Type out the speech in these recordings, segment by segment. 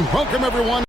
And welcome, everyone.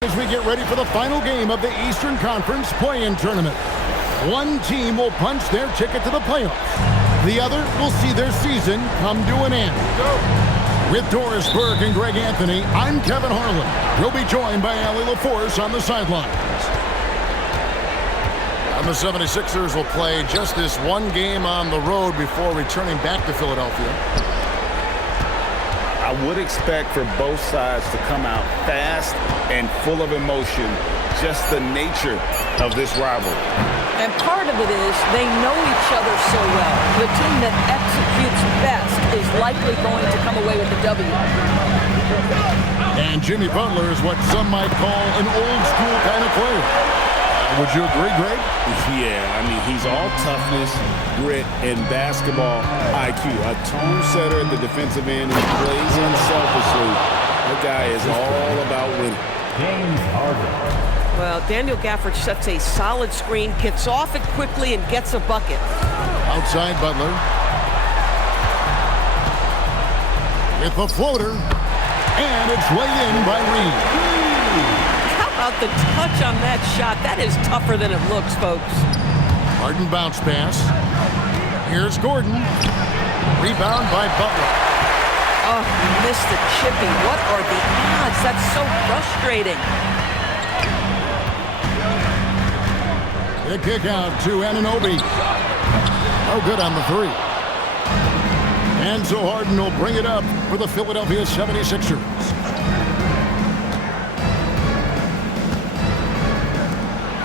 As we get ready for the final game of the Eastern Conference play-in tournament, one team will punch their ticket to the playoffs. The other will see their season come to an end. With Doris Burke and Greg Anthony, I'm Kevin Harlan. We'll be joined by Allie LaForce on the sidelines. And the 76ers will play just this one game on the road before returning back to Philadelphia. I would expect for both sides to come out fast and full of emotion, just the nature of this rivalry. And part of it is they know each other so well. The team that executes best is likely going to come away with the W. And Jimmy Butler is what some might call an old-school kind of player. Would you agree, Greg? Yeah, I mean, he's all toughness, grit, and basketball IQ. A tone setter at the defensive end who plays unselfishly. That guy is all about winning. James Harden. Well, Daniel Gafford sets a solid screen, gets off it quickly, and gets a bucket. Outside Butler. With the floater. And it's laid in by Reed. How about the touch on that shot? That is tougher than it looks, folks. Harden bounce pass. Here's Gordon. Rebound by Butler. Oh, he missed the chippy. What are the odds? That's so frustrating. The kick out to Anunoby. Oh, good on the three. And so Harden will bring it up for the Philadelphia 76ers.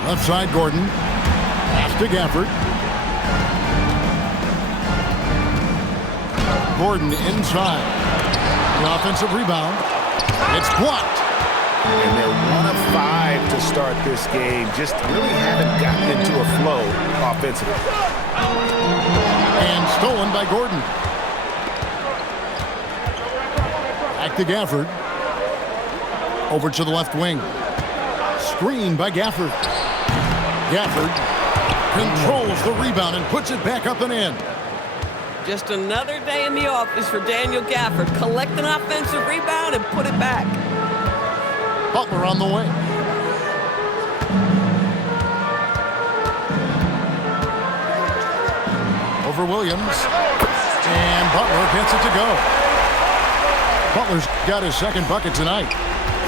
Left side, Gordon. Pass to Gafford. Gordon inside. The offensive rebound. It's blocked. And they're 1 of 5 to start this game. Just really haven't gotten into a flow offensively. And stolen by Gordon. Back to Gafford. Over to the left wing. Screen by Gafford. Gafford Controls the rebound and puts it back up and in. Just another day in the office for Daniel Gafford. Collect an offensive rebound and put it back. Butler on the way. Over Williams. And Butler gets it to go. Butler's got his second bucket tonight.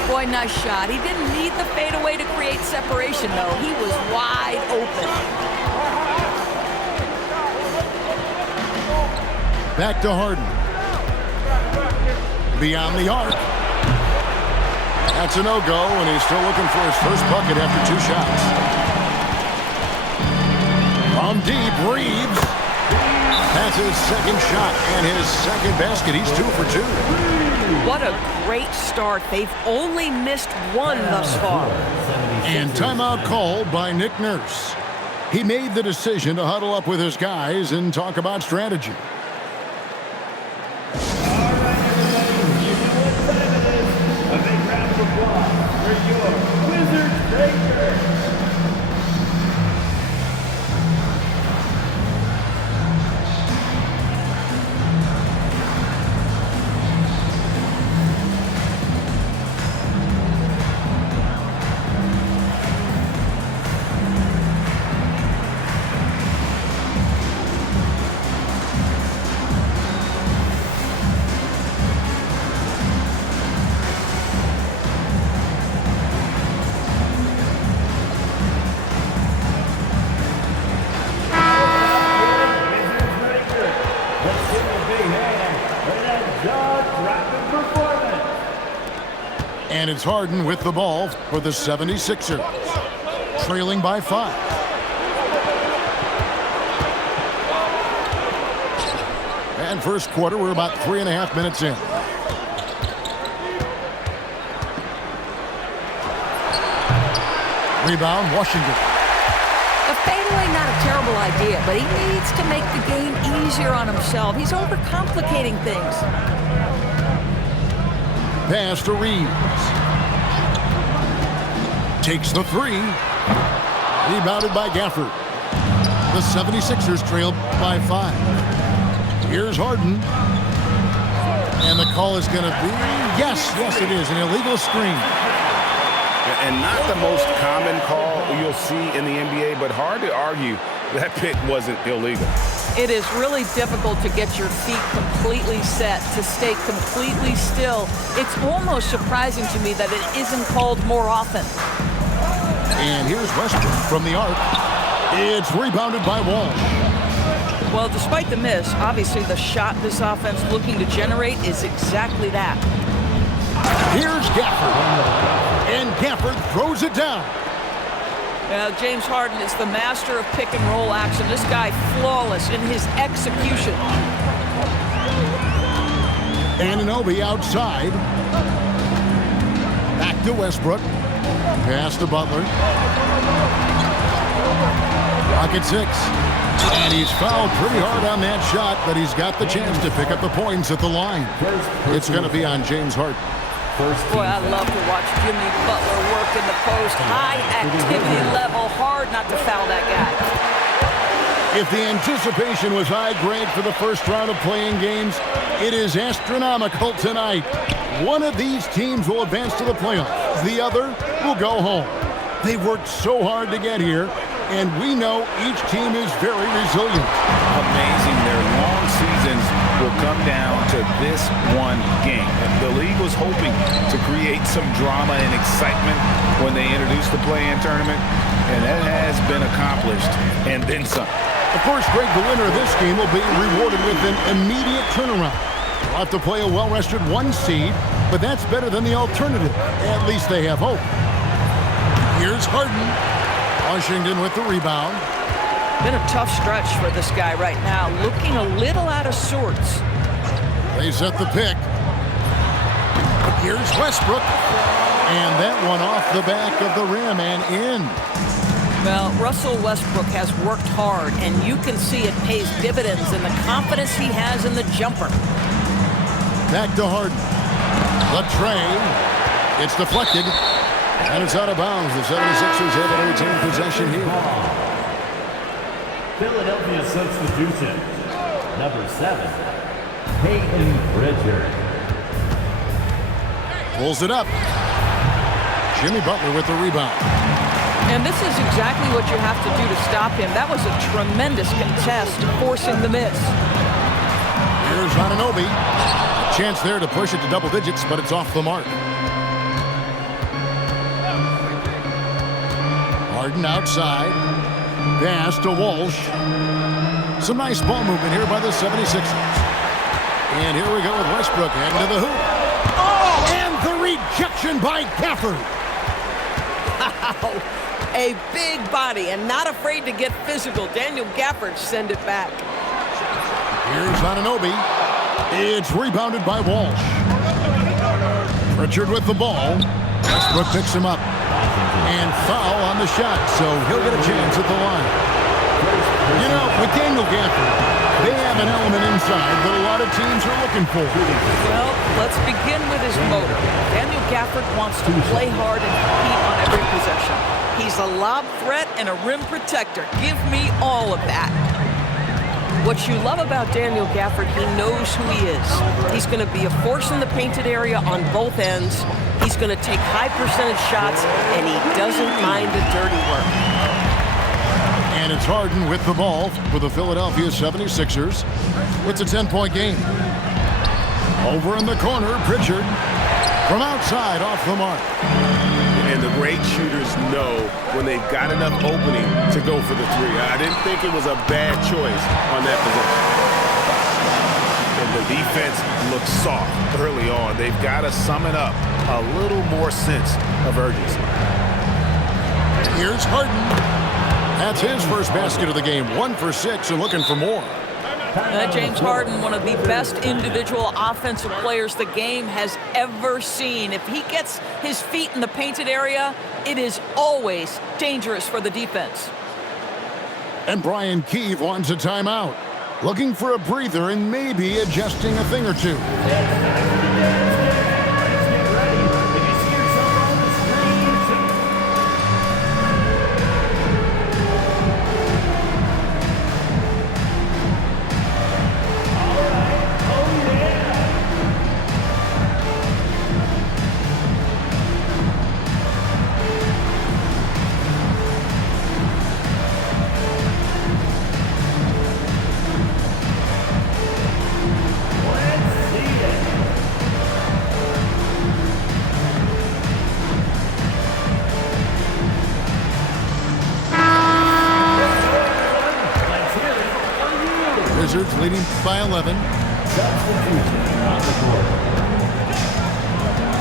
Boy, nice shot. He didn't need the fadeaway to create separation, though. He was wide open. Back to Harden. Beyond the arc. That's a no-go, and he's still looking for his first bucket after 2 shots. From deep, Reeves. That's his second shot and his second basket. He's 2 for 2. What a great start. They've only missed 1 thus far. And timeout called by Nick Nurse. He made the decision to huddle up with his guys and talk about strategy. And it's Harden with the ball for the 76ers. Trailing by 5. And first quarter, we're about 3.5 minutes in. Rebound, Washington. The fadeaway, not a terrible idea, but he needs to make the game easier on himself. He's overcomplicating things. Pass to Reeves. Takes the 3. Rebounded by Gafford. The 76ers trail by 5. Here's Harden. And the call is going to be, yes, it is, an illegal screen. And not the most common call you'll see in the NBA, but hard to argue that pick wasn't illegal. It is really difficult to get your feet completely set, to stay completely still. It's almost surprising to me that it isn't called more often. And here's Westbrook from the arc. It's rebounded by Wall. Well, despite the miss, obviously the shot this offense looking to generate is exactly that. Here's Gafford. And Gafford throws it down. Now, James Harden is the master of pick-and-roll action. This guy flawless in his execution. Anunoby outside. Back to Westbrook. Pass to Butler. Rocket 6. And he's fouled pretty hard on that shot, but he's got the chance to pick up the points at the line. It's going to be on James Harden. Boy, I love to watch Jimmy Butler work in the post. High activity level, hard not to foul that guy. If the anticipation was high grade for the first round of playing games, it is astronomical tonight. One of these teams will advance to the playoffs. The other will go home. They worked so hard to get here, and we know each team is very resilient. Amazing. Their long seasons will come down to this one game. The league was hoping to create some drama and excitement when they introduced the play-in tournament, and that has been accomplished, and then some. Of course, Greg, the winner of this game will be rewarded with an immediate turnaround. They'll have to play a well-rested 1 seed, but that's better than the alternative. At least they have hope. Here's Harden. Washington with the rebound. Been a tough stretch for this guy right now, looking a little out of sorts. They set the pick. Here's Westbrook. And that one off the back of the rim and in. Well, Russell Westbrook has worked hard, and you can see it pays dividends in the confidence he has in the jumper. Back to Harden. The tray. It's deflected. And it's out of bounds. The 76ers have to retain possession here. Philadelphia substitution. Number 7, Peyton Pritchard. Pulls it up. Jimmy Butler with the rebound. And this is exactly what you have to do to stop him. That was a tremendous contest, forcing the miss. Here's Anunoby. Chance there to push it to double digits, but it's off the mark. Harden outside. Pass to Walsh. Some nice ball movement here by the 76ers. And here we go with Westbrook heading to the hoop. Oh! And the rejection by Gafford. Wow. A big body and not afraid to get physical. Daniel Gafford send it back. Here's Anunoby. It's rebounded by Walsh. Pritchard with the ball. Westbrook picks him up. And foul on the shot, so he'll get a chance at the line. You know, with Daniel Gafford, they have an element inside that a lot of teams are looking for. Well, let's begin with his motor. Daniel Gafford wants to play hard and compete on every possession. He's a lob threat and a rim protector. Give me all of that. What you love about Daniel Gafford, he knows who he is. He's going to be a force in the painted area on both ends. He's going to take high percentage shots, and he doesn't mind the dirty work. And it's Harden with the ball for the Philadelphia 76ers. It's a 10-point game. Over in the corner, Pritchard from outside off the mark. And the great shooters know when they've got enough opening to go for the three. I didn't think it was a bad choice on that possession. And the defense looks soft early on. They've got to sum it up a little more sense of urgency. Here's Harden. That's his first basket of the game. 1 for 6 and looking for more. James Harden, one of the best individual offensive players the game has ever seen. If he gets his feet in the painted area, it is always dangerous for the defense. And Brian Keefe wants a timeout. Looking for a breather and maybe adjusting a thing or two. Wizards leading by 11.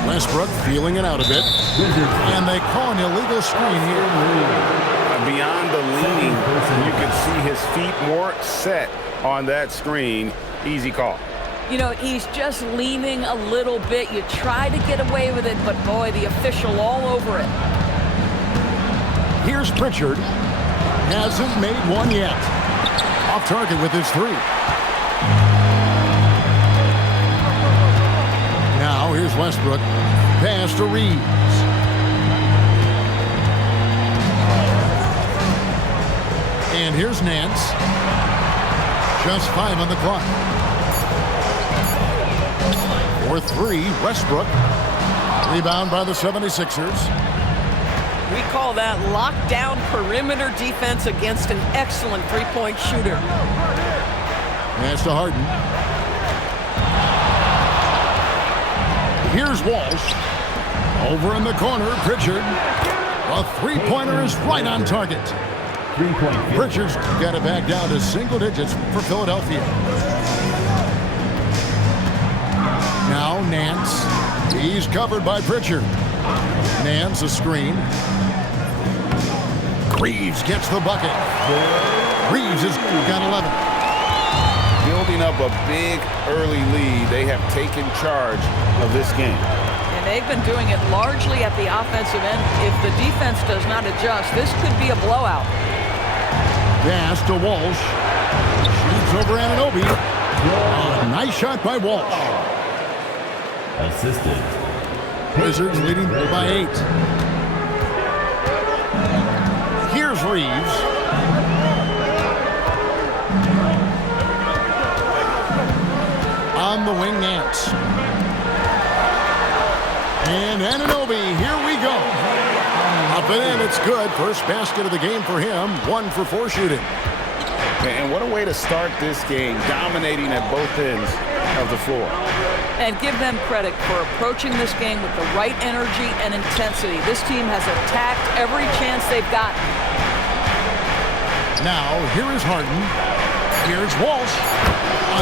Westbrook feeling it out a bit. And they call an illegal screen here. Beyond the leaning, you can see his feet weren't set on that screen. Easy call. You know, he's just leaning a little bit. You try to get away with it, but boy, the official all over it. Here's Pritchard. Hasn't made one yet. Off target with his three. Now here's Westbrook. Pass to Reeves. And here's Nance. Just 5 on the clock. For 3, Westbrook. Rebound by the 76ers. We call that lockdown perimeter defense against an excellent three-point shooter. Pass to Harden. Here's Walsh. Over in the corner, Pritchard. A three-pointer is right on target. Pritchard's got it back down to single digits for Philadelphia. Now Nance. He's covered by Pritchard. Nance a screen. Reeves gets the bucket. Reeves has got 11. Building up a big early lead, they have taken charge of this game. And they've been doing it largely at the offensive end. If the defense does not adjust, this could be a blowout. Pass to Walsh. Shoots over Anunoby. A nice shot by Walsh. Assisted. Wizards leading by 8. Here's Reeves. the wing, Nance. And Anunoby, here we go. Up and in, it's good. First basket of the game for him. 1 for 4 shooting. And what a way to start this game, dominating at both ends of the floor. And give them credit for approaching this game with the right energy and intensity. This team has attacked every chance they've gotten. Now, here is Harden. Here's Walsh.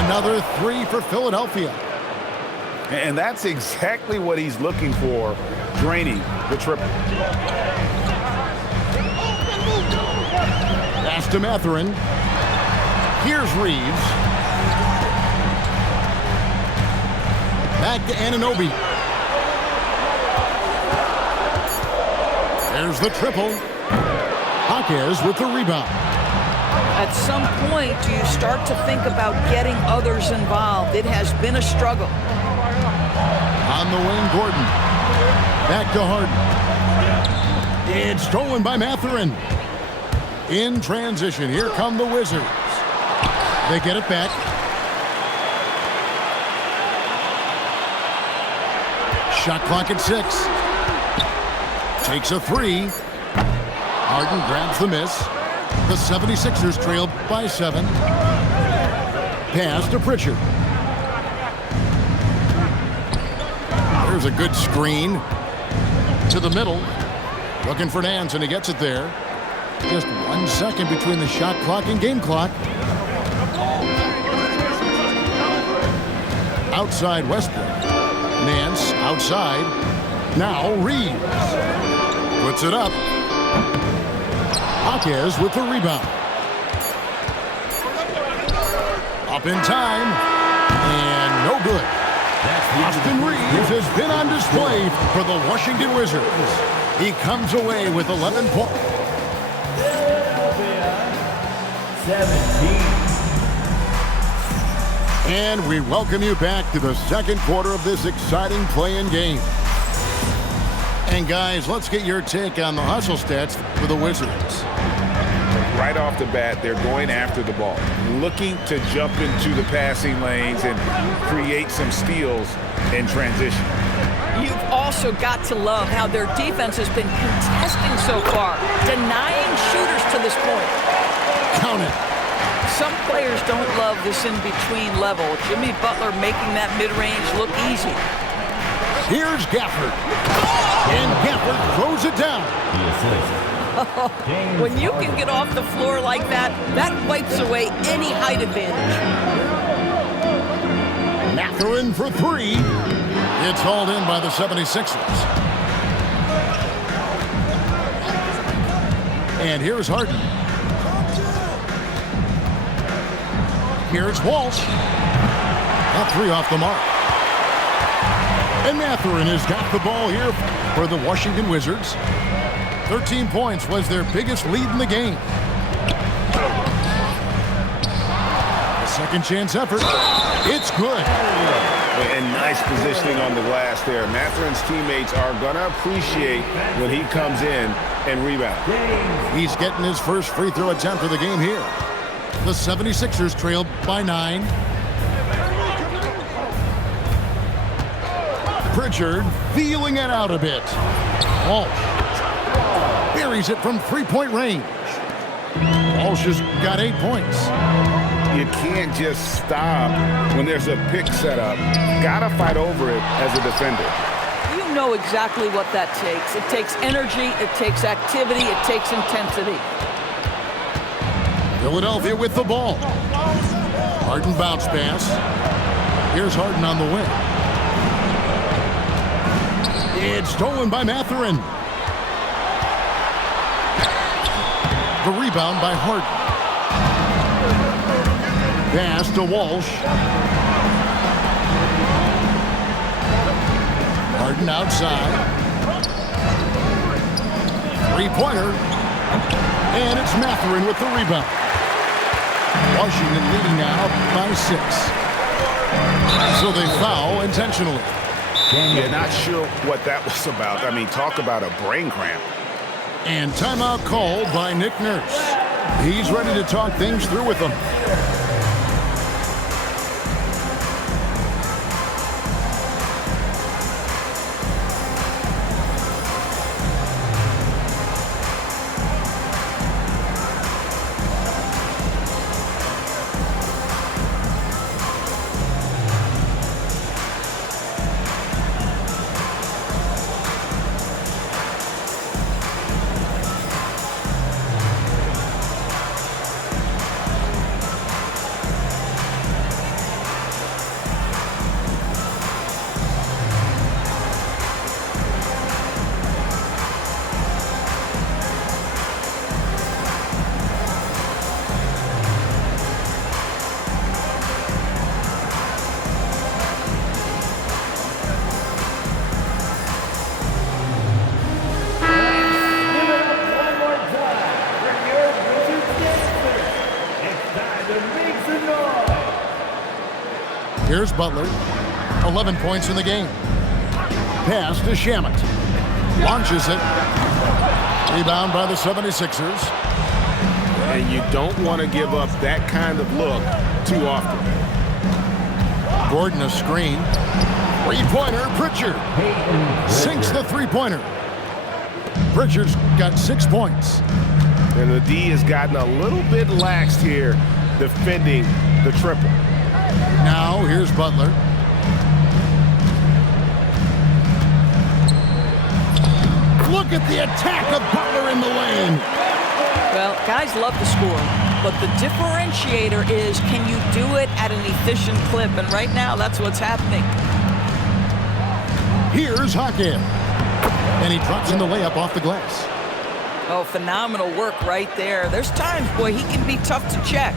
Another 3 for Philadelphia. And that's exactly what he's looking for, draining the triple. Pass to Mathurin. Here's Reeves. Back to Anunoby. There's the triple. Jaquez with the rebound. At some point, do you start to think about getting others involved? It has been a struggle. On the wing, Gordon. Back to Harden. It's stolen by Mathurin. In transition, here come the Wizards. They get it back. Shot clock at 6. Takes a 3. Harden grabs the miss. The 76ers trail by 7. Pass to Pritchard. There's a good screen. To the middle. Looking for Nance, and he gets it there. Just 1 second between the shot clock and game clock. Outside Westbrook. Nance outside. Now Reeves. Puts it up. Jaquez with the rebound. Up in time. And no good. Austin Reeves has been on display for the Washington Wizards. He comes away with 11 points. 17. And we welcome you back to the second quarter of this exciting play-in game. And guys, let's get your take on the hustle stats for the Wizards. Right off the bat, they're going after the ball, looking to jump into the passing lanes and create some steals in transition. You've also got to love how their defense has been contesting so far, denying shooters to this point. Count it. Some players don't love this in-between level. Jimmy Butler making that mid-range look easy. Here's Gafford. And Gafford throws it down. The assist. When you can get off the floor like that, that wipes away any height advantage. Mathurin for 3. It's hauled in by the 76ers. And here's Harden. Here's Walsh. A 3 off the mark. And Mathurin has got the ball here for the Washington Wizards. 13 points was their biggest lead in the game. A second chance effort. It's good. And nice positioning on the glass there. Mathurin's teammates are going to appreciate when he comes in and rebounds. He's getting his first free throw attempt of the game here. The 76ers trail by 9. Pritchard feeling it out a bit. Walsh buries it from 3-point range. Walsh has got 8 points. You can't just stop when there's a pick set up. Gotta fight over it as a defender. You know exactly what that takes. It takes energy, it takes activity, it takes intensity. Philadelphia with the ball. Harden bounce pass. Here's Harden on the wing. It's stolen by Mathurin. The rebound by Harden. Pass to Walsh. Harden outside. Three-pointer. And it's Mathurin with the rebound. Washington leading now by 6. So they foul intentionally. Yeah, not sure what that was about. I mean, talk about a brain cramp. And timeout called by Nick Nurse. He's ready to talk things through with them. Here's Butler. 11 points in the game. Pass to Shamet. Launches it. Rebound by the 76ers. And you don't want to give up that kind of look too often. Gordon a screen. Three-pointer, Pritchard. Sinks the three-pointer. Pritchard's got 6 points. And the D has gotten a little bit laxed here defending the triple. Now here's Butler. Look at the attack of Butler in the lane. Well, guys love to score, but the differentiator is, can you do it at an efficient clip? And right now, that's what's happening. Here's Hackett. And he drops in the layup off the glass. Oh, phenomenal work right there. There's times, boy, he can be tough to check.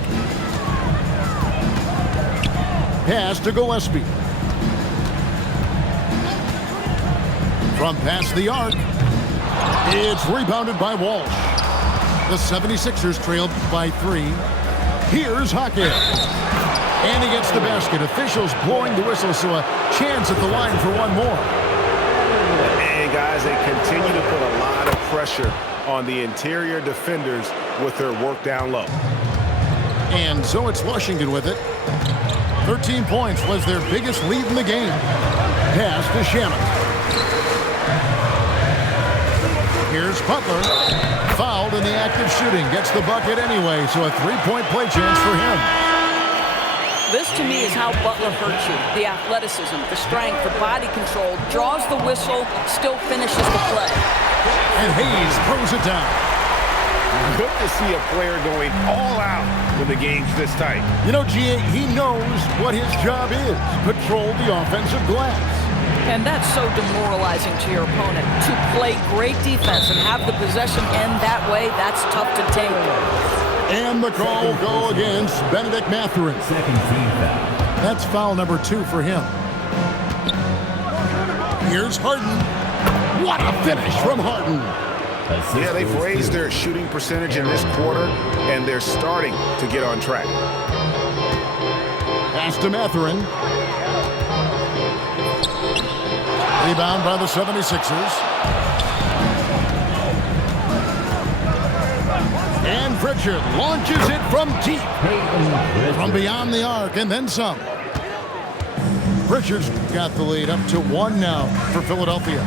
Pass to Gillespie. From past the arc. It's rebounded by Walsh. The 76ers trailed by 3. Here's Hackett. And he gets the basket. Officials blowing the whistle, so a chance at the line for one more. And guys, they continue to put a lot of pressure on the interior defenders with their work down low. And so it's Washington with it. 13 points was their biggest lead in the game. Pass to Shamet. Here's Butler. Fouled in the act of shooting. Gets the bucket anyway, so a three-point play chance for him. This, to me, is how Butler hurts you. The athleticism, the strength, the body control, draws the whistle, still finishes the play. And Hayes throws it down. Good to see a player going all out when the game's this tight. You know, G.A., he knows what his job is. Control the offensive glass. And that's so demoralizing to your opponent. To play great defense and have the possession end that way, that's tough to take. And the call will go against Benedict Mathurin. Second team foul. That's foul number 2 for him. Here's Harden. What a finish from Harden. Yeah, they've raised their shooting percentage in this quarter, and they're starting to get on track. Pass to Mathurin. Rebound by the 76ers. And Pritchard launches it from deep. From beyond the arc and then some. Pritchard's got the lead up to 1 now for Philadelphia.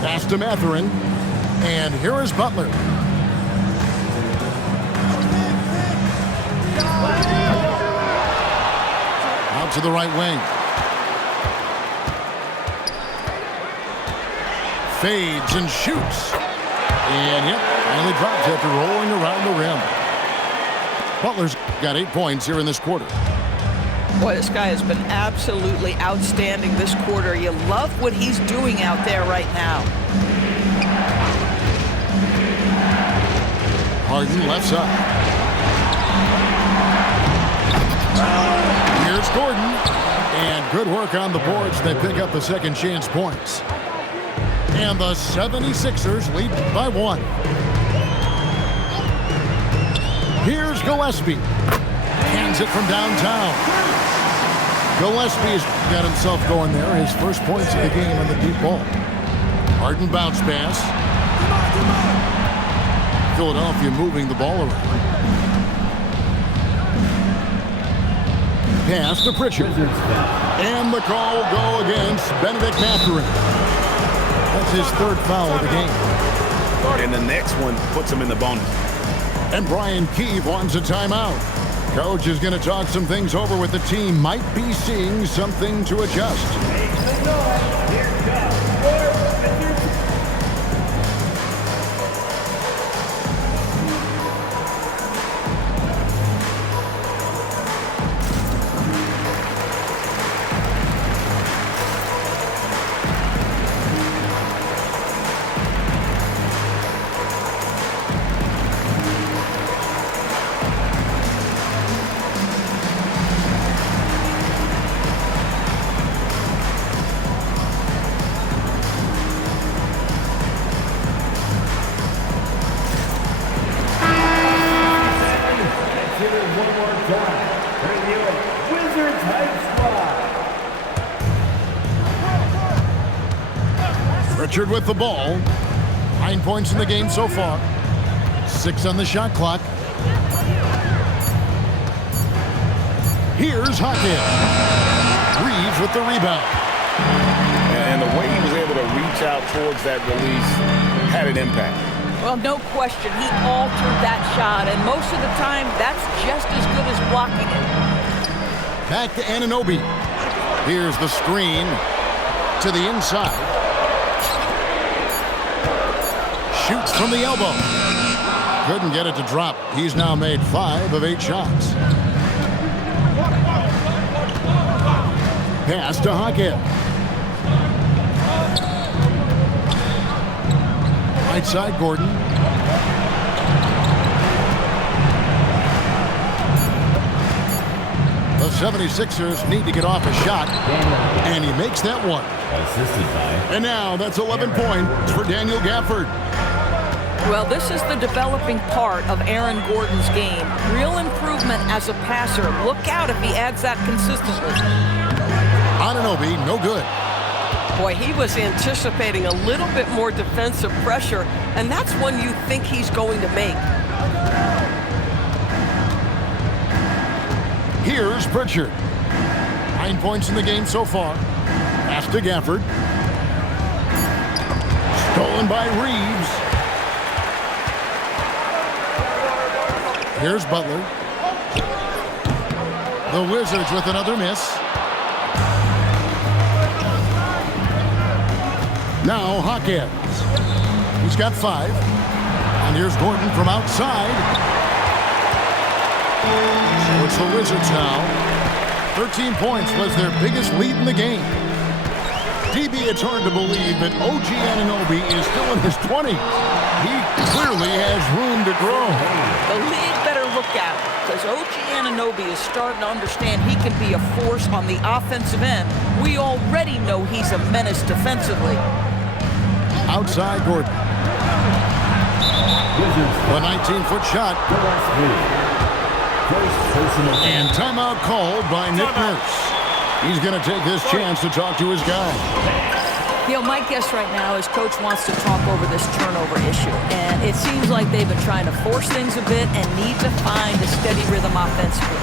Pass to Mathurin. And here is Butler. Out to the right wing. Fades and shoots. And yep, finally drops after rolling around the rim. Butler's got 8 points here in this quarter. Boy, this guy has been absolutely outstanding this quarter. You love what he's doing out there right now. Harden left side. Here's Gordon. And good work on the boards. They pick up the second chance points. And the 76ers lead by 1. Here's Gillespie. Hands it from downtown. Gillespie's got himself going there. His first points of the game on the deep ball. Harden bounce pass. Philadelphia moving the ball around. Pass to Pritchard. And the call will go against Benedict Mathurin. That's his 3rd foul of the game. And the next one puts him in the bonus. And Brian Keefe wants a timeout. Coach is going to talk some things over with the team. Might be seeing something to adjust. Pritchard with the ball. 9 points in the game so far. 6 on the shot clock. Here's Hawkins. Reeves with the rebound. And the way he was able to reach out towards that release had an impact. Well, no question. He altered that shot, and most of the time, that's just as good as blocking it. Back to Anunoby. Here's the screen to the inside. Shoots from the elbow. Couldn't get it to drop. He's now made 5 of 8 shots. Pass to Hawkins. Right side, Gordon. The 76ers need to get off a shot, and he makes that one. Assisted by. And now that's 11 points for Daniel Gafford. Well, this is the developing part of Aaron Gordon's game. Real improvement as a passer. Look out if he adds that consistently. Anunoby, no good. Boy, he was anticipating a little bit more defensive pressure, and that's one you think he's going to make. Here's Pritchard. 9 points in the game so far. Pass to Gafford. Stolen by Reeves. Here's Butler. The Wizards with another miss. Now Hawkins. He's got 5. And here's Gordon from outside. So it's the Wizards now. 13 points was their biggest lead in the game. DB, it's hard to believe that OG Anunoby is still in his 20s. He clearly has room to grow. The league better look out, because OG Anunoby is starting to understand he can be a force on the offensive end. We already know he's a menace defensively. Outside Gordon. A 19-foot shot. And timeout called by Nick Nurse. He's going to take this chance to talk to his guy. You know, my guess right now is Coach wants to talk over this turnover issue. And it seems like they've been trying to force things a bit and need to find a steady rhythm offensively.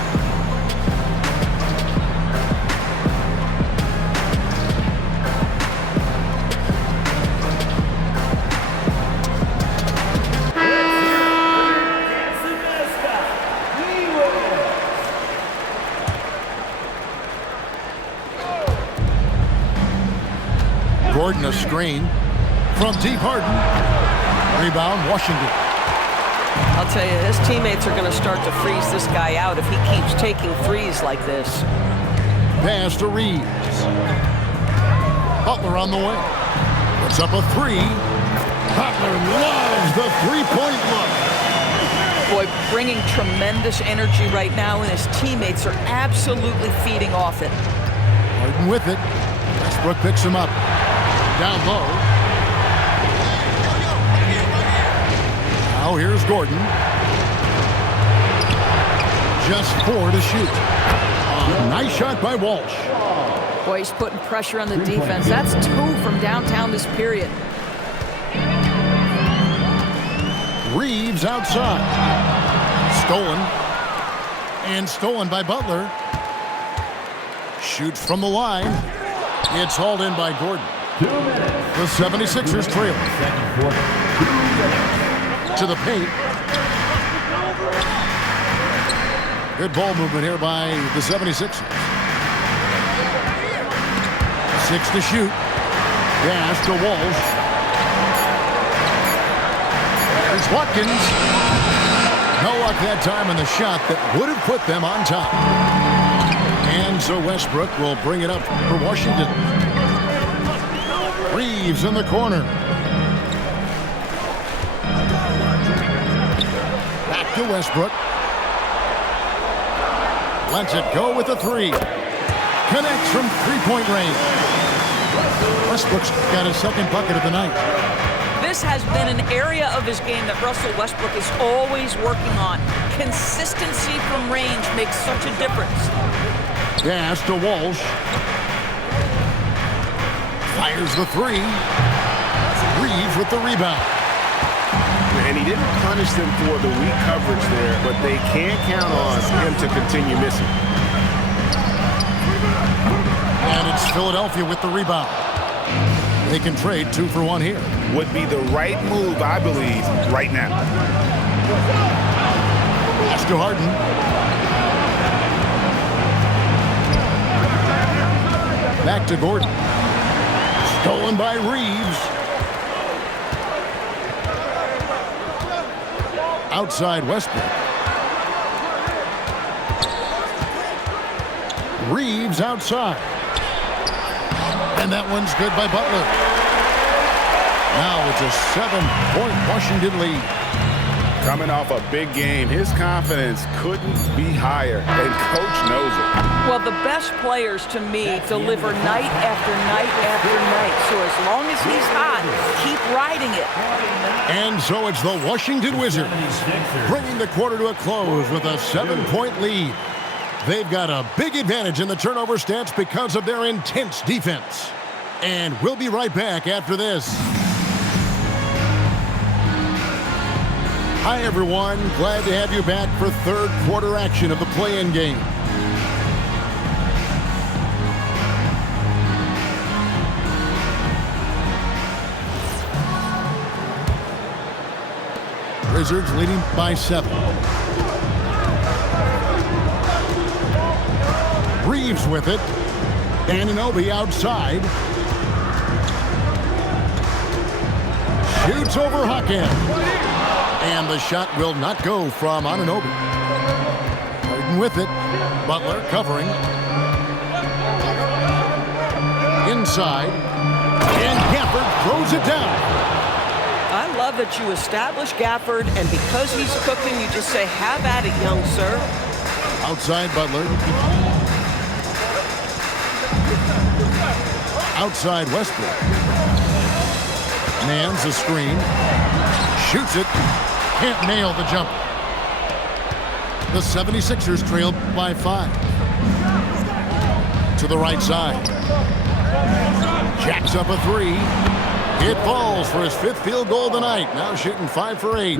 Gordon a screen from deep Harden. Rebound Washington. I'll tell you, his teammates are going to start to freeze this guy out if he keeps taking threes like this. Pass to Reeves. Butler on the way. Puts up a 3. Butler loves the three-point look. Boy, bringing tremendous energy right now, and his teammates are absolutely feeding off it. Harden with it. Westbrook picks him up. Down low. Now here's Gordon. Just 4 to shoot. Nice shot by Walsh. Boy, he's putting pressure on the defense. That's 2 from downtown this period. Reeves outside. Stolen. And stolen by Butler. Shoots from the line. It's hauled in by Gordon. The 76ers trail. To the paint. Good ball movement here by the 76ers. 6 to shoot. Pass to Walsh. There's Watkins. No luck that time in the shot that would have put them on top. And so Westbrook will bring it up for Washington. Reeves in the corner. Back to Westbrook. Lets it go with a 3. Connects from three-point range. Westbrook's got his second bucket of the night. This has been an area of his game that Russell Westbrook is always working on. Consistency from range makes such a difference. Pass to Walsh. Fires the 3. Reeves with the rebound. And he didn't punish them for the weak coverage there, but they can't count on him to continue missing. And it's Philadelphia with the rebound. They can trade 2 for 1 here. Would be the right move, I believe, right now. Pass to Harden. Back to Gordon. Stolen by Reeves. Outside Westbrook. Reeves outside. And that one's good by Butler. Now it's a 7-point Washington lead. Coming off a big game, his confidence couldn't be higher, and Coach knows it. Well, the best players, to me, deliver night after night after night. So as long as he's hot, keep riding it. And so it's the Washington Wizards bringing the quarter to a close with a 7-point lead. They've got a big advantage in the turnover stats because of their intense defense. And we'll be right back after this. Hi, everyone. Glad to have you back for third quarter action of the play-in game. Wizards leading by 7. Reeves with it. Anunoby outside. Shoots over Hawkins. And the shot will not go from Anunoby. Harden with it. Butler covering. Inside. And Gafford throws it down. I love that you establish Gafford, and because he's cooking, you just say, have at it, young sir. Outside Butler. Outside Westbrook. Mans a screen. Shoots it. Can't nail the jumper. The 76ers trail by 5. To the right side. Jacks up a 3. It falls for his 5th field goal tonight. Now shooting 5 for 8.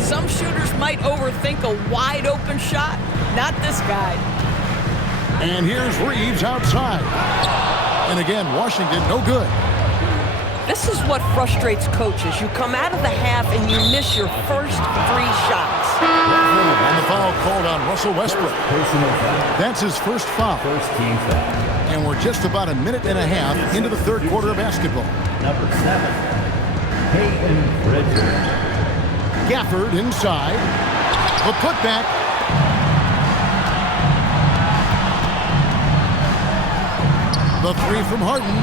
Some shooters might overthink a wide open shot. Not this guy. And here's Reeves outside. And again, Washington no good. This is what frustrates coaches. You come out of the half and you miss your first 3 shots. And the foul called on Russell Westbrook. That's his first foul. First team foul. And we're just about a minute and a half into the third quarter of basketball. Number 7, Peyton Pritchard. Gafford inside. The putback. The 3 from Harden.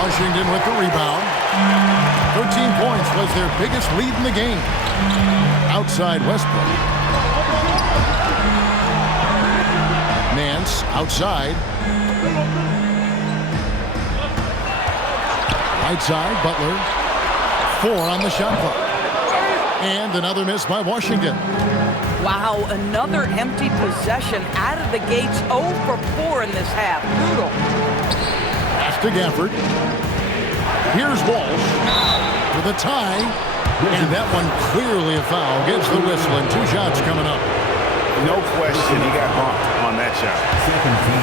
Washington with the rebound. 13 points was their biggest lead in the game. Outside Westbrook. Nance outside. Right side, Butler. 4 on the shot clock. And another miss by Washington. Wow, another empty possession out of the gates. 0 for 4 in this half. Brutal. Pass to Gafford. Here's Walsh for the tie. And that one clearly a foul. Gets the whistle and 2 shots coming up. No question he got bumped on that shot.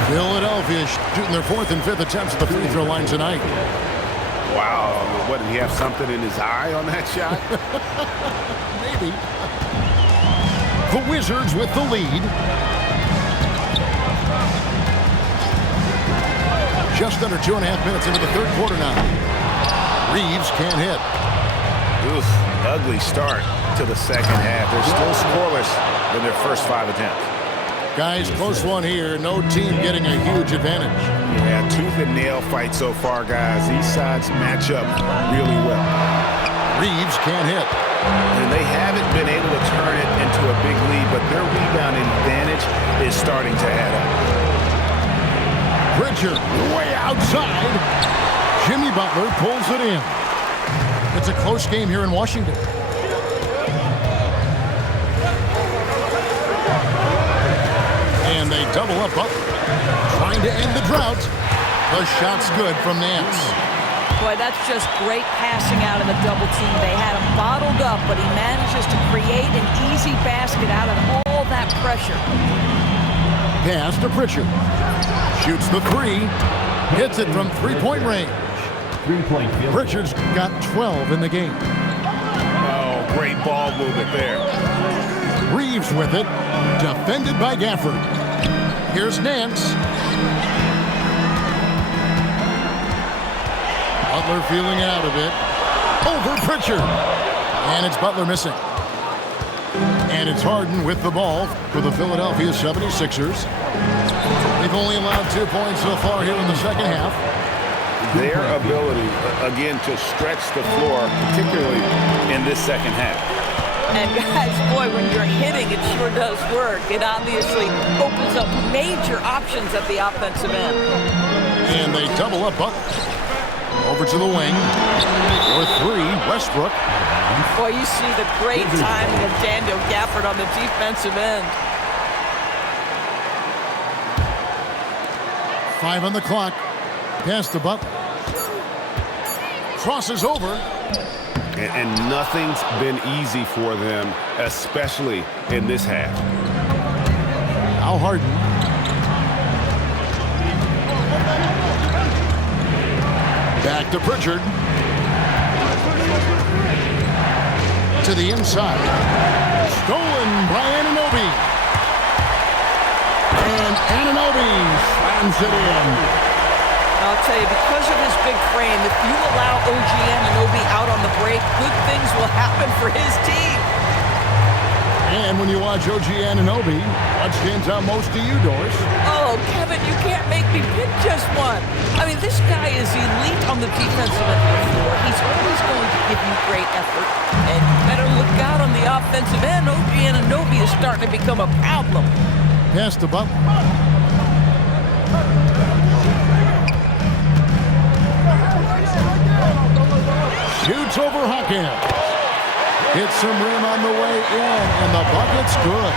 Philadelphia shooting their 4th and 5th attempts at the free throw line tonight. Wow, what, did he have something in his eye on that shot? Maybe. The Wizards with the lead. Just under 2.5 minutes into the third quarter now. Reeves can't hit. Oof, ugly start to the second half. They're still scoreless in their first 5 attempts. Guys, close one here. No team getting a huge advantage. Yeah, tooth and nail fight so far, guys. These sides match up really well. Reeves can't hit. And they haven't been able to turn it into a big lead, but their rebounding advantage is starting to add up. Pritchard way outside. Jimmy Butler pulls it in. It's a close game here in Washington. And they double up Butler. Trying to end the drought. The shot's good from Nance. Boy, that's just great passing out of the double team. They had him bottled up, but he manages to create an easy basket out of all that pressure. Pass to Pritchard. Shoots the three. Hits it from three-point range. Three-point field. Pritchard's got 12 in the game. Oh, great ball movement there. Reeves with it. Defended by Gafford. Here's Nance. Butler feeling out a bit. Over Pritchard. And it's Butler missing. And it's Harden with the ball for the Philadelphia 76ers. They've only allowed 2 points so far here in the second half. Their ability, again, to stretch the floor, particularly in this second half. And guys, boy, when you're hitting, it sure does work. It obviously opens up major options at the offensive end. And they double up Butler. Over to the wing. For three, Westbrook. Boy, you see the great timing of Daniel Gafford on the defensive end. 5 on the clock. Pass to Butler. Crosses over. And nothing's been easy for them, especially in this half. Al Harden. Back to Pritchard. To the inside. Stolen by Anunoby. And Anunoby slams it in. I'll tell you, because of his big frame, if you allow OG Anunoby out on the break, good things will happen for his team. And when you watch OG Anunoby, what stands out most to you, Doris? Oh, Kevin, you can't make me pick just one. I mean, this guy is elite on the defensive end of the floor. He's always going to give you great effort. And you better look out on the offensive end. OG Anunoby is starting to become a problem. Pass to Butler. Shoots over Hawkins. Hits some rim on the way in, and the bucket's good.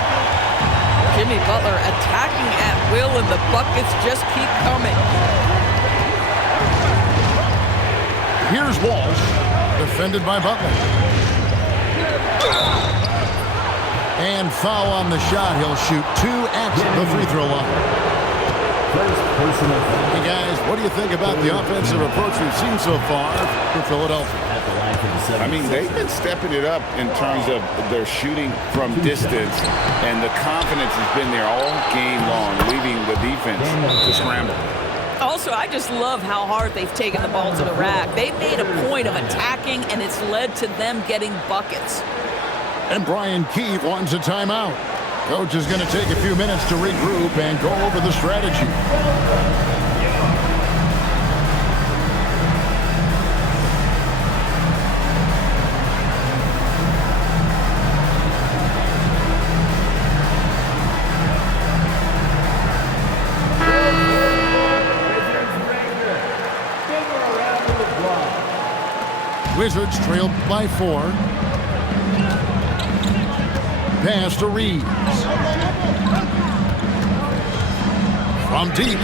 Jimmy Butler attacking at will, and the buckets just keep coming. Here's Walsh, defended by Butler. And foul on the shot. He'll shoot 2 at the free throw line. Hey guys, what do you think about the offensive approach we've seen so far for Philadelphia? I mean, they've been stepping it up in terms of their shooting from distance, and the confidence has been there all game long, leaving the defense to scramble. Also, I just love how hard they've taken the ball to the rack. They've made a point of attacking, and it's led to them getting buckets. And Brian Keefe wants a timeout. Coach is going to take a few minutes to regroup and go over the strategy. Wizards trailed by 4. Pass to Reeves. From deep.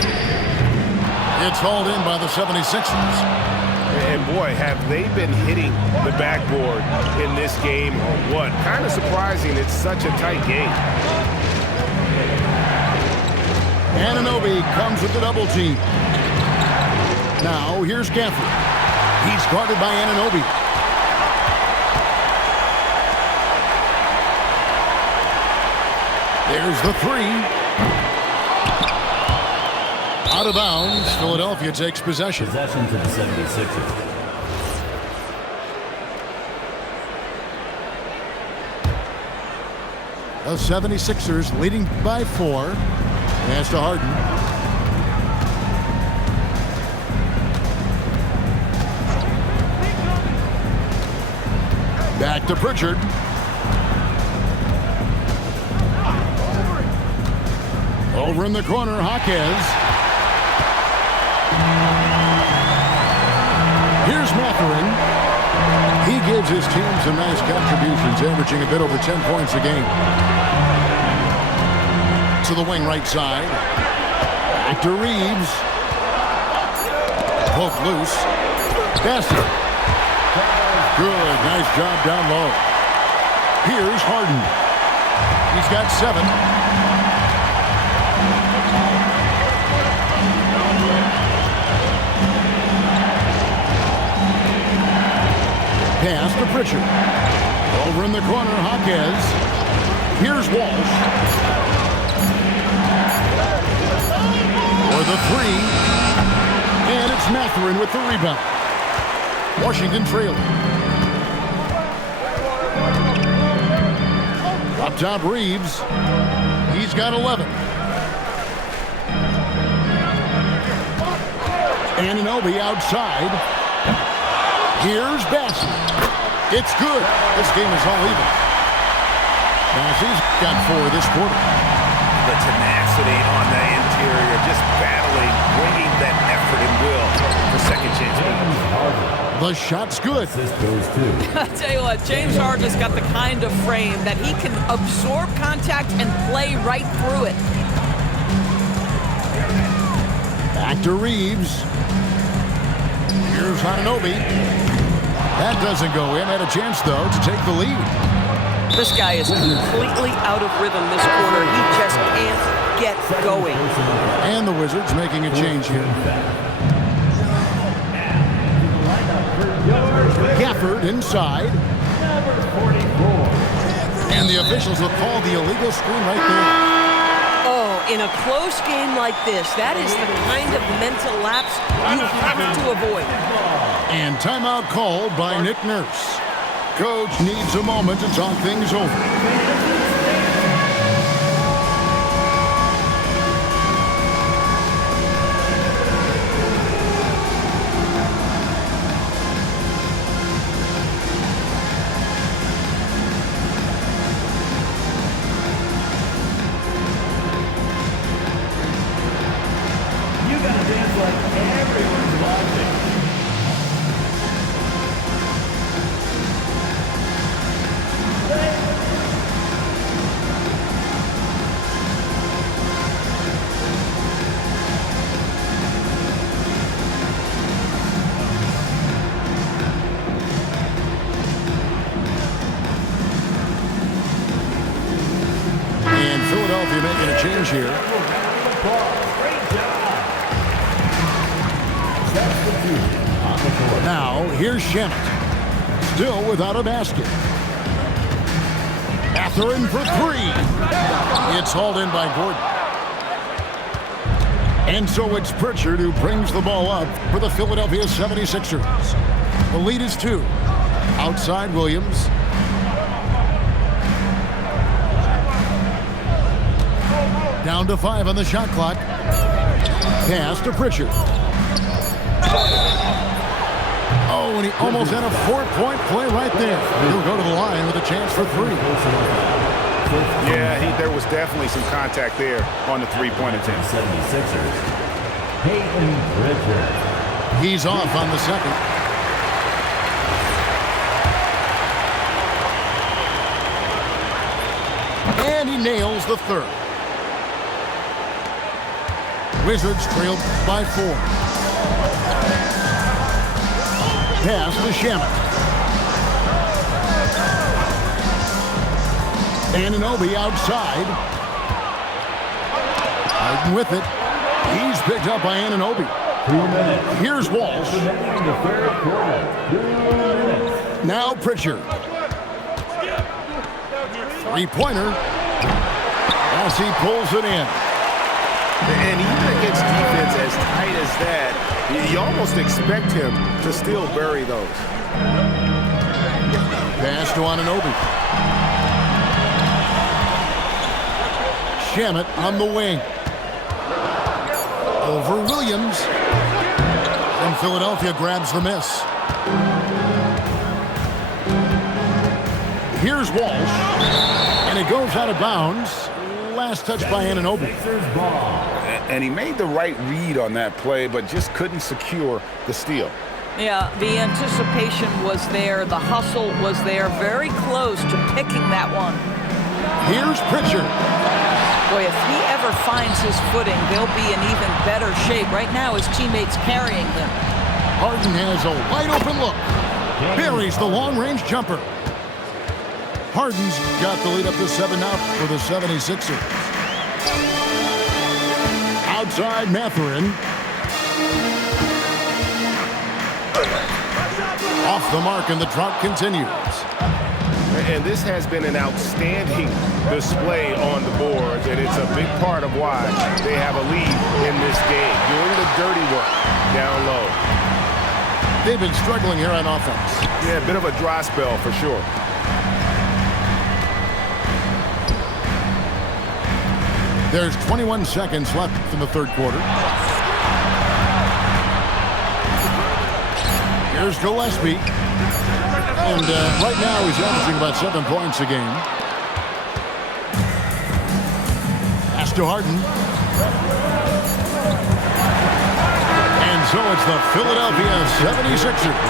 It's hauled in by the 76ers. And boy, have they been hitting the backboard in this game or what? Kind of surprising. It's such a tight game. Anunoby comes with the double team. Now here's Gafford. He's guarded by Anunoby. There's the 3. Out of bounds. Philadelphia takes possession. Possession to the 76ers. The 76ers leading by 4. Pass to Harden. Back to Pritchard. Over in the corner, Hawkins. Here's Mathurin. He gives his team some nice contributions, averaging a bit over 10 points a game. To the wing right side. Back to Reeves. Poked loose. Bassett. Good. Nice job down low. Here's Harden. He's got 7. Pass to Pritchard. Over in the corner, Hawkes. Here's Walsh. For the 3. And it's Mathurin with the rebound. Washington trailing. Up top, Reeves. He's got 11. Anunoby outside. Here's Bassett. It's good. This game is all even. Bassett's got 4 this quarter. The tenacity on the interior, just battling, bringing that effort and will for second chance. The shot's good. This goes to. I tell you what, James Harden has got the kind of frame that he can absorb contact and play right through it. Back to Reeves. Here's Anunoby. That doesn't go in. Had a chance, though, to take the lead. This guy is completely out of rhythm this quarter. He just can't get going. And the Wizards making a change here. Gafford inside. And the officials will call the illegal screen right there. Oh, in a close game like this, that is the kind of mental lapse you have to avoid. And timeout called by Nick Nurse. Coach needs a moment to talk things over. You gotta dance like everyone's watching. And Philadelphia making a change here. Now, here's Shamet. Still without a basket. Mathurin for 3. It's hauled in by Gordon. And so it's Pritchard who brings the ball up for the Philadelphia 76ers. The lead is 2. Outside Williams. Down to 5 on the shot clock. Pass to Pritchard. Oh, and he almost had a 4-point play right there. He'll go to the line with a chance for 3. Yeah, there was definitely some contact there on the three-point attempt. 76ers. Peyton Pritchard. He's off on the second. And he nails the third. Wizards trailed by 4. Pass to Shamet. Anunoby outside. Harden with it. He's picked up by Anunoby. 2 minutes. Here's Walsh. In the third quarter. 2 minutes. Now Pritchard. 3-pointer. As he pulls it in. And even against defense as tight as that, you almost expect him to still bury those. Pass to Anunoby. Shamet on the wing. Over Williams. And Philadelphia grabs the miss. Here's Walsh. And it goes out of bounds. Last touch by Anunoby. And he made the right read on that play, but just couldn't secure the steal. Yeah, the anticipation was there. The hustle was there. Very close to picking that one. Here's Pritchard. Boy, if he ever finds his footing, they'll be in even better shape. Right now, his teammates carrying him. Harden has a wide open look. Buries the long-range jumper. Harden's got the lead up to 7 now for the 76ers. Outside Mathurin. Off the mark, and the drought continues. And this has been an outstanding display on the boards, and it's a big part of why they have a lead in this game, doing the dirty work down low. They've been struggling here on offense. Yeah, a bit of a dry spell for sure. There's 21 seconds left in the third quarter. Here's Gillespie. And right now he's averaging about 7 points a game. Pass to Harden. And so it's the Philadelphia 76ers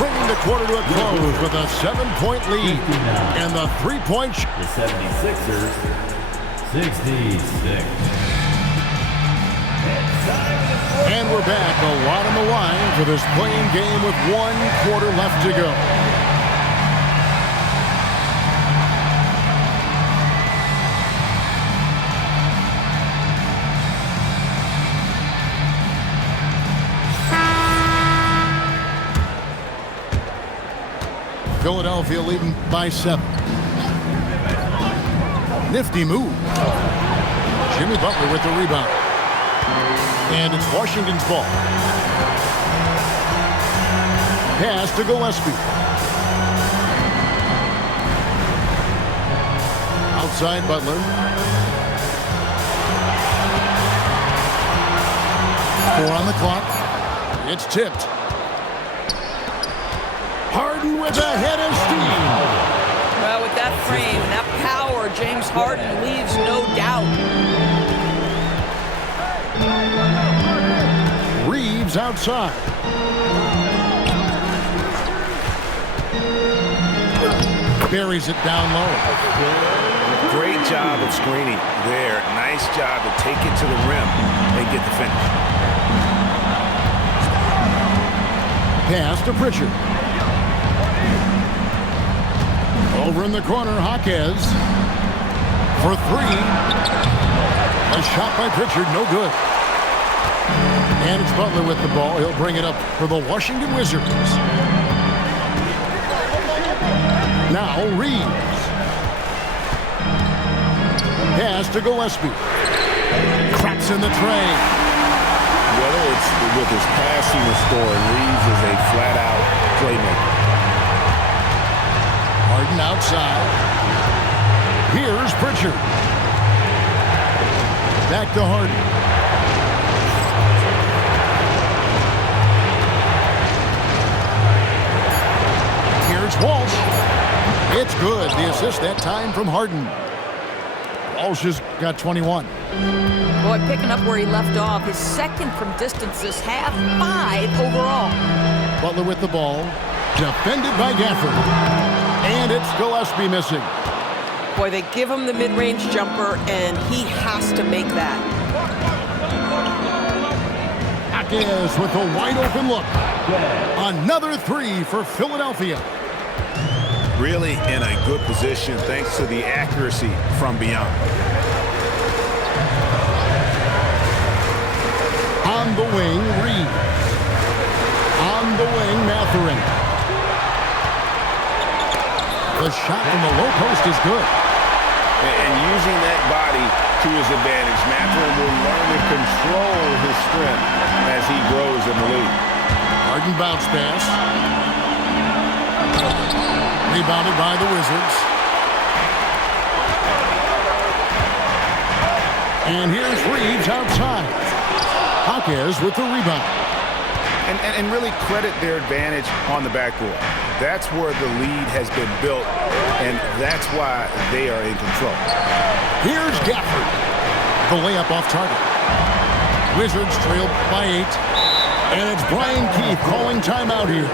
bringing the quarter to a close with a 7-point lead. And the three-point shot. The 76ers, 66. And we're back, a lot on the line for this playing game with 1 quarter left to go. Philadelphia leading by 7. Nifty move. Jimmy Butler with the rebound. And it's Washington's ball. Pass to Gillespie. Outside Butler. 4 on the clock. It's tipped. Harden with a head of steam. Well, with that frame and that power, James Harden leaves no doubt. Reeves outside. Buries it down low. Great job of screening there. Nice job to take it to the rim and get the finish. Pass to Pritchard. Over in the corner, Jaquez for 3. A shot by Pritchard, no good. And it's Butler with the ball. He'll bring it up for the Washington Wizards. Now Reeves. Pass to Gillespie. Cracks in the tray. Whether it's with his passing or scoring, Reeves is a flat-out playmaker. Harden outside. Here's Pritchard. Back to Harden. Here's Walsh. It's good. The assist that time from Harden. Walsh has got 21. Boy, picking up where he left off. His second from distance this half, 5 overall. Butler with the ball. Defended by Gafford. And it's Gillespie missing. Boy, they give him the mid-range jumper, and he has to make that. Jaquez with a wide open look. Another 3 for Philadelphia. Really in a good position thanks to the accuracy from beyond. On the wing, Reeves. On the wing, Mathurin. The shot from the low post is good. And using that body to his advantage, Mathurin will learn to control his strength as he grows in the league. Harden bounce pass. Rebounded by the Wizards. And here's Reeves outside. Jaquez with the rebound. And really credit their advantage on the backboard. That's where the lead has been built, and that's why they are in control. Here's Gafford. The layup off target. Wizards trail by 8. And it's Brian Keith calling timeout here.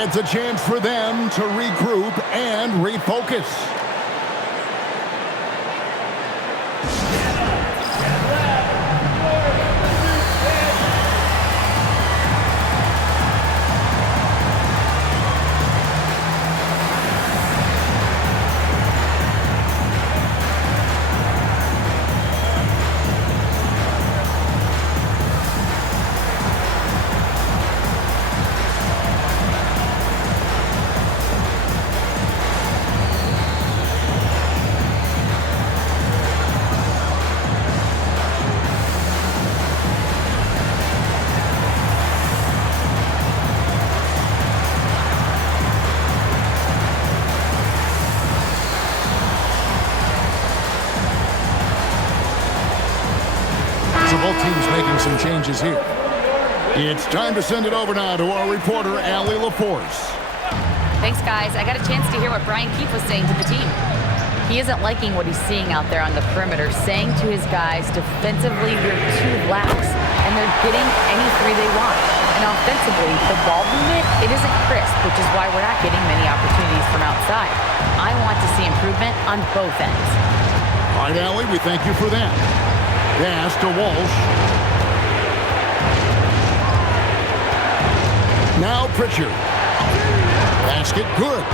It's a chance for them to regroup and refocus. both teams making some changes here. It's time to send it over now to our reporter, Allie LaForce. Thanks, guys. I got a chance to hear what Brian Keefe was saying to the team. He isn't liking what he's seeing out there on the perimeter, saying to his guys, defensively, we're too lax, and they're getting any three they want. And offensively, the ball movement, it isn't crisp, which is why we're not getting many opportunities from outside. I want to see improvement on both ends. All right, Allie, we thank you for that. Pass to Walsh. Now Pritchard. Basket good.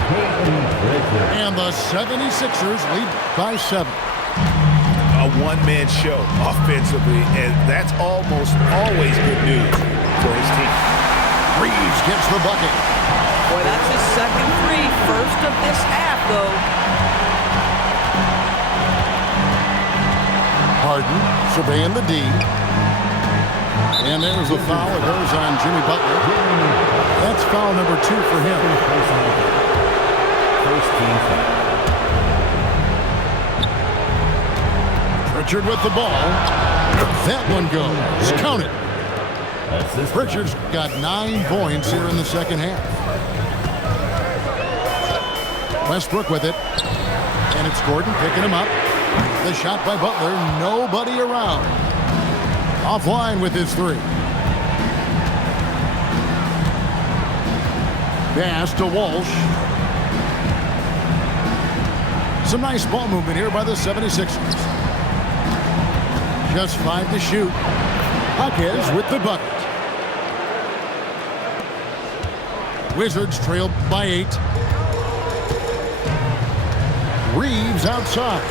And the 76ers lead by 7. A one-man show offensively, and that's almost always good news for his team. Reeves gets the bucket. Boy, that's his second three. First of this half, though. Harden surveying the D. And there's a foul. It goes on Jimmy Butler. That's foul number 2 for him. First team foul. Pritchard with the ball. That one goes. Count it. Assist Pritchard's got 9 points here in the second half. Westbrook with it. And it's Gordon picking him up. The shot by Butler. Nobody around. Offline with his 3. Pass to Walsh. Some nice ball movement here by the 76ers. Just 5 to shoot. Jaquez with the bucket. Wizards trailed by 8. Reeves outside.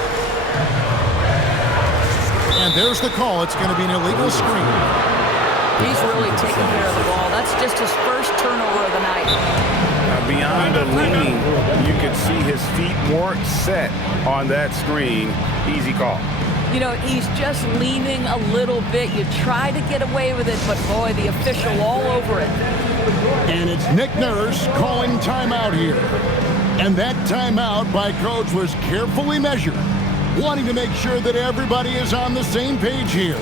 And there's the call. It's going to be an illegal screen. He's really taking care of the ball. That's just his first turnover of the night. Beyond the leaning, you can see his feet weren't set on that screen. Easy call. You know, he's just leaning a little bit. You try to get away with it, but boy, the official all over it. And it's Nick Nurse calling timeout here. And that timeout by Coach was carefully measured, wanting to make sure that everybody is on the same page here.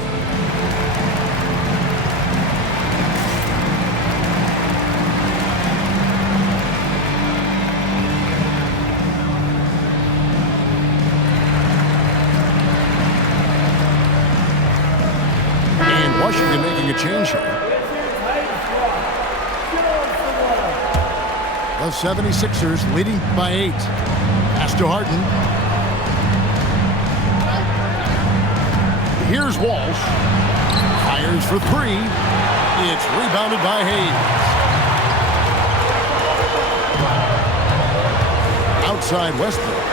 And Washington making a change here. The 76ers leading by 8. Pass to Harden. Here's Walsh. Fires for 3. It's rebounded by Hayes. Outside Westbrook.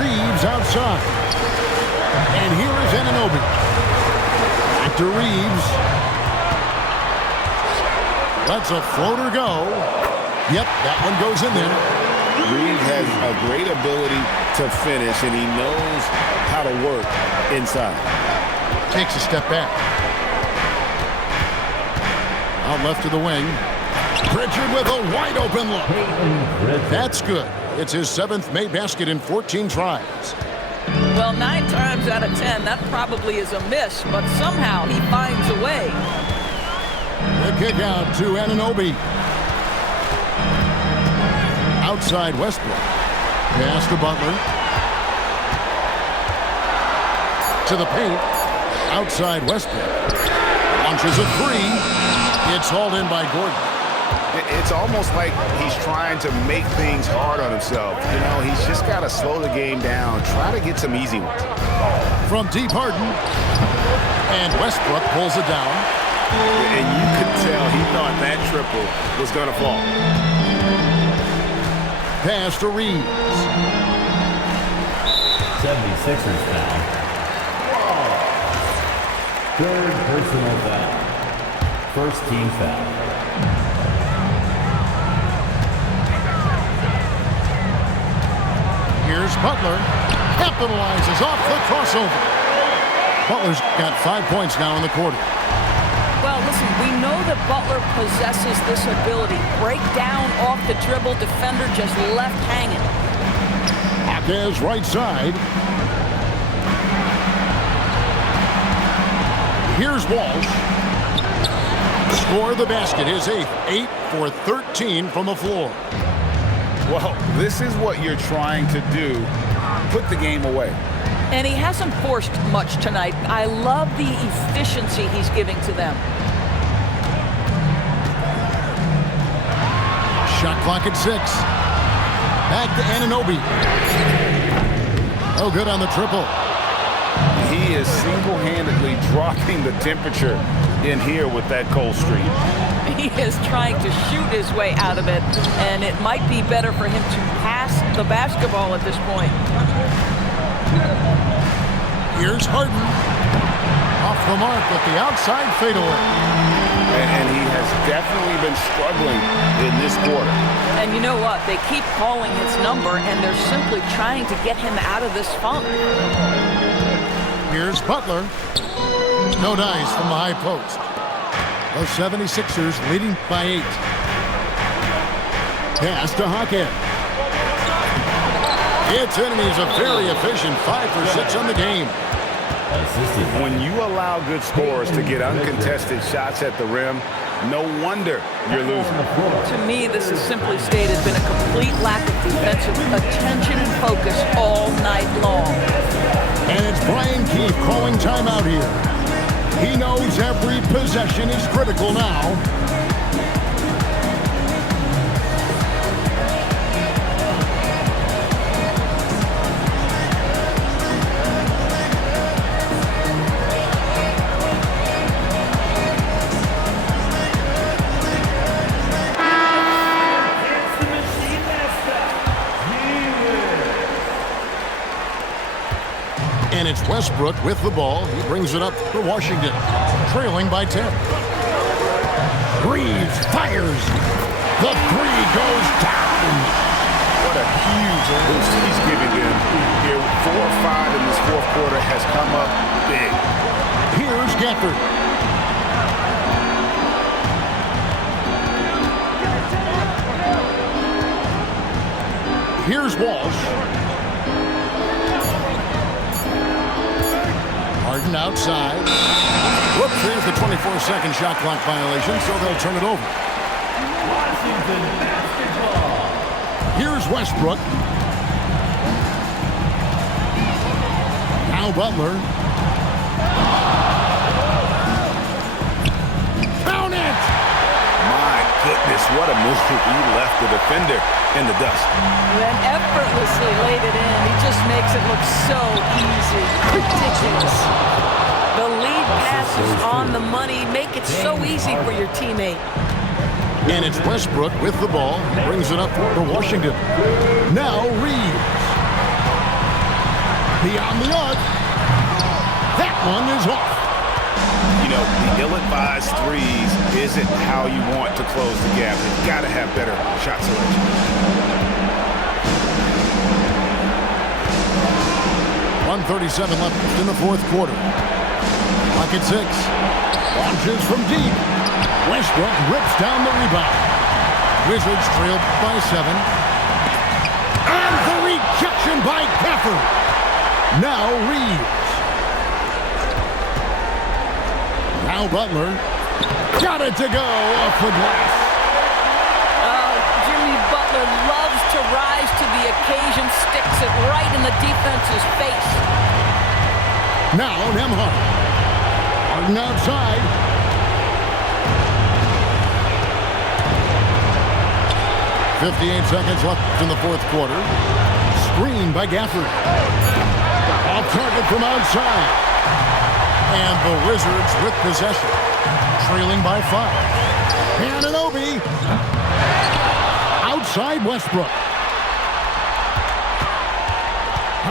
Reeves outside. And here is Anunoby. Back to Reeves. Lets a floater go. Yep, that one goes in there. Reeves has a great ability to finish, and he knows how to work inside. Takes a step back. Out left to the wing. Pritchard with a wide open look. That's good. It's his 7th made basket in 14 tries. Well, 9 times out of 10, that probably is a miss, but somehow he finds a way. The kick out to Anunoby. Outside Westbrook. Pass to Butler. To the paint. Outside Westbrook. Launches a 3. It's hauled in by Gordon. It's almost like he's trying to make things hard on himself. You know, he's just got to slow the game down, try to get some easy ones. From deep Harden. And Westbrook pulls it down. And you could tell he thought that triple was going to fall. Pass to Reeves. 76ers foul. Third personal foul. First team foul. Here's Butler. Capitalizes off the crossover. Butler's got 5 points now in the quarter. Well, listen, we know that Butler possesses this ability. Break down off the dribble, defender just left hanging. Jaquez right side. Here's Walsh. Score the basket, his 8th. 8 for 13 from the floor. Well, this is what you're trying to do. Put the game away. And he hasn't forced much tonight. I love the efficiency he's giving to them. Shot clock at 6. Back to Anunoby. Oh, good on the triple. He is single-handedly dropping the temperature in here with that cold streak. He is trying to shoot his way out of it, and it might be better for him to pass the basketball at this point. Here's Harden. Off the mark with the outside fadeaway. And he has definitely been struggling in this quarter. And you know what? They keep calling his number, and they're simply trying to get him out of this funk. Here's Butler. No dice from the high post. The 76ers leading by 8. Pass to Hawkins. It's in, and he's a very efficient 5 for 6 on the game. When you allow good scorers to get uncontested shots at the rim, no wonder you're losing. To me, this has simply stated been a complete lack of defensive attention and focus all night long. And it's Brian Keefe calling timeout here. He knows every possession is critical now. And it's Westbrook with the ball. He brings it up for Washington, trailing by 10. Reeves fires. The 3 goes down. What a huge boost he's giving them here. 4 or 5 in this fourth quarter has come up big. Here's Gafford. Here's Walsh. Harden outside. Whoops, there's the 24-second shot clock violation, so they'll turn it over. Washington basketball. Here's Westbrook. Now Butler. Count it! My goodness, what a move. He left the defender in the dust. Then effortlessly laid it in. He just makes it look so easy. Ridiculous. The lead passes on the money. Make it so easy for your teammate. And it's Westbrook with the ball. He brings it up for Washington. Now Reeves. Beyond the arc. That one is off. You know, the ill-advised threes isn't how you want to close the gap. You've got to have better shot selection. 1:37 left in the fourth quarter. Clock at 6. Launches from deep. Westbrook rips down the rebound. Wizards trail by 7. And the rejection by Gafford. Now Reeves. Now Butler. Got it to go off the glass. Jimmy Butler loves to rise to the occasion, sticks it right in the defense's face. Now Nembhard. Harden outside. .58 seconds left in the fourth quarter. Screen by Gafford. Off target from outside. And the Wizards with possession. Trailing by 5. Anunoby. Outside Westbrook.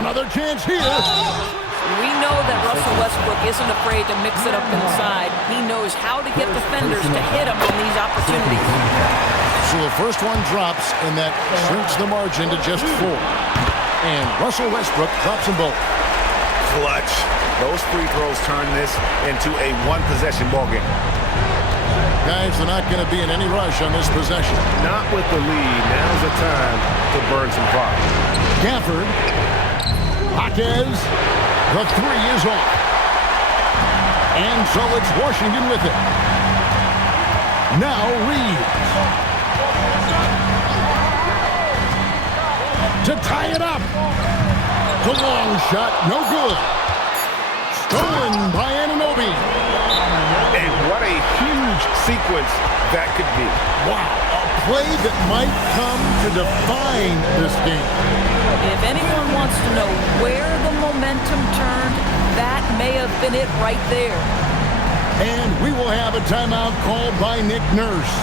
Another chance here. We know that Russell Westbrook isn't afraid to mix it up inside. He knows how to get defenders to hit him on these opportunities. So the first one drops, and that shrinks the margin to just 4. And Russell Westbrook drops them both. Clutch. Those free throws turn this into a one-possession ball game. Guys, they're not going to be in any rush on this possession. Not with the lead. Now's the time to burn some clock. Gafford. Hawkins. The 3 is off. And so it's Washington with it. Now Reeves. To tie it up. The long shot, no good. Stolen by Anunoby. And what a huge sequence that could be. Wow, a play that might come to define this game. If anyone wants to know where the momentum turned, that may have been it right there. And we will have a timeout called by Nick Nurse.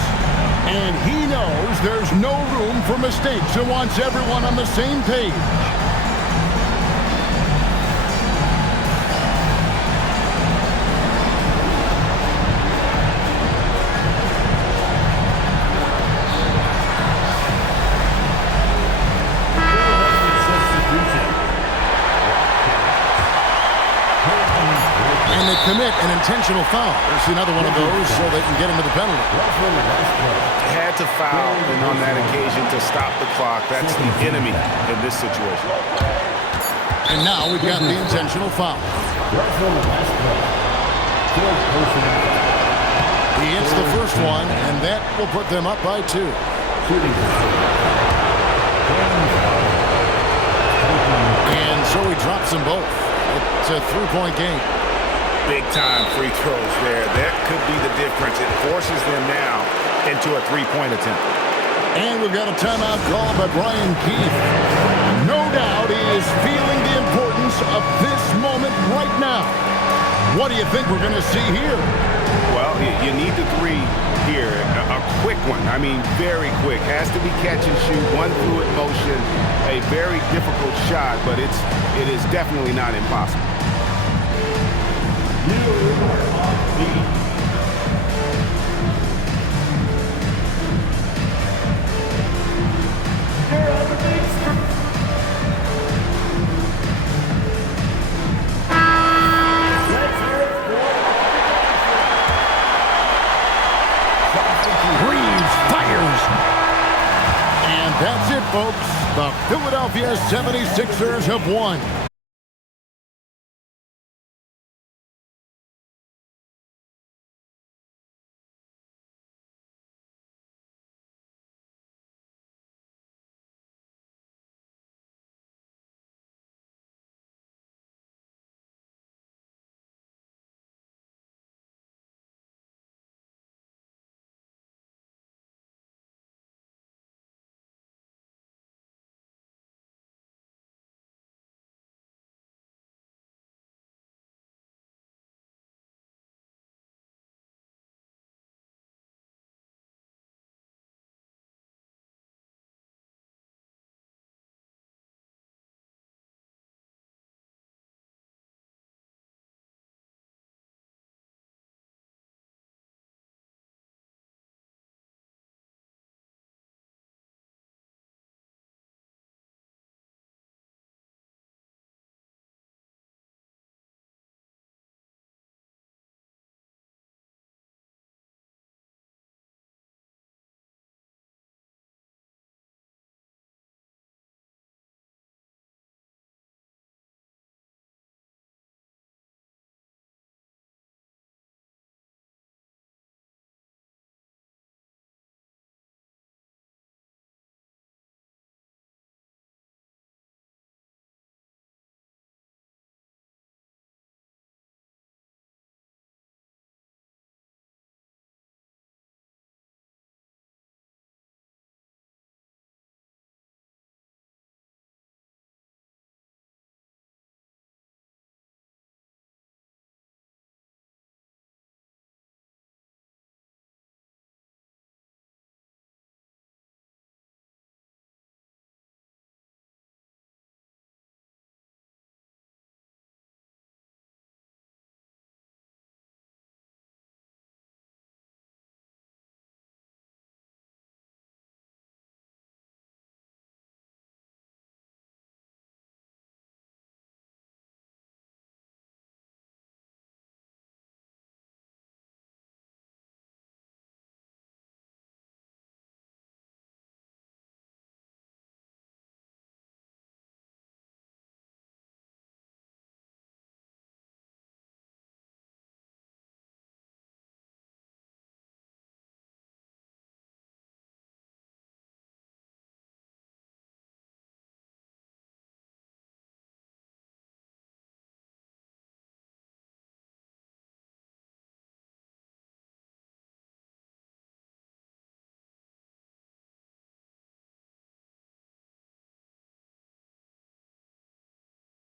And he knows there's no room for mistakes and wants everyone on the same page. And they commit an intentional foul. There's another one of those so they can get into the penalty. Had to foul, and on that occasion to stop the clock. That's the enemy in this situation. And now we've got the intentional foul. He hits the first one, and that will put them up by 2. And so he drops them both. It's a 3-point game. Big-time free throws there. That could be the difference. It forces them now into a 3-point attempt. And we've got a timeout called by Brian Keefe. No doubt he is feeling the importance of this moment right now. What do you think we're going to see here? Well, you need the 3 here. A quick one. I mean, very quick. Has to be catch and shoot. One fluid motion. A very difficult shot, but it is definitely not impossible. Reeves fires. And that's it, folks. The Philadelphia 76ers have won.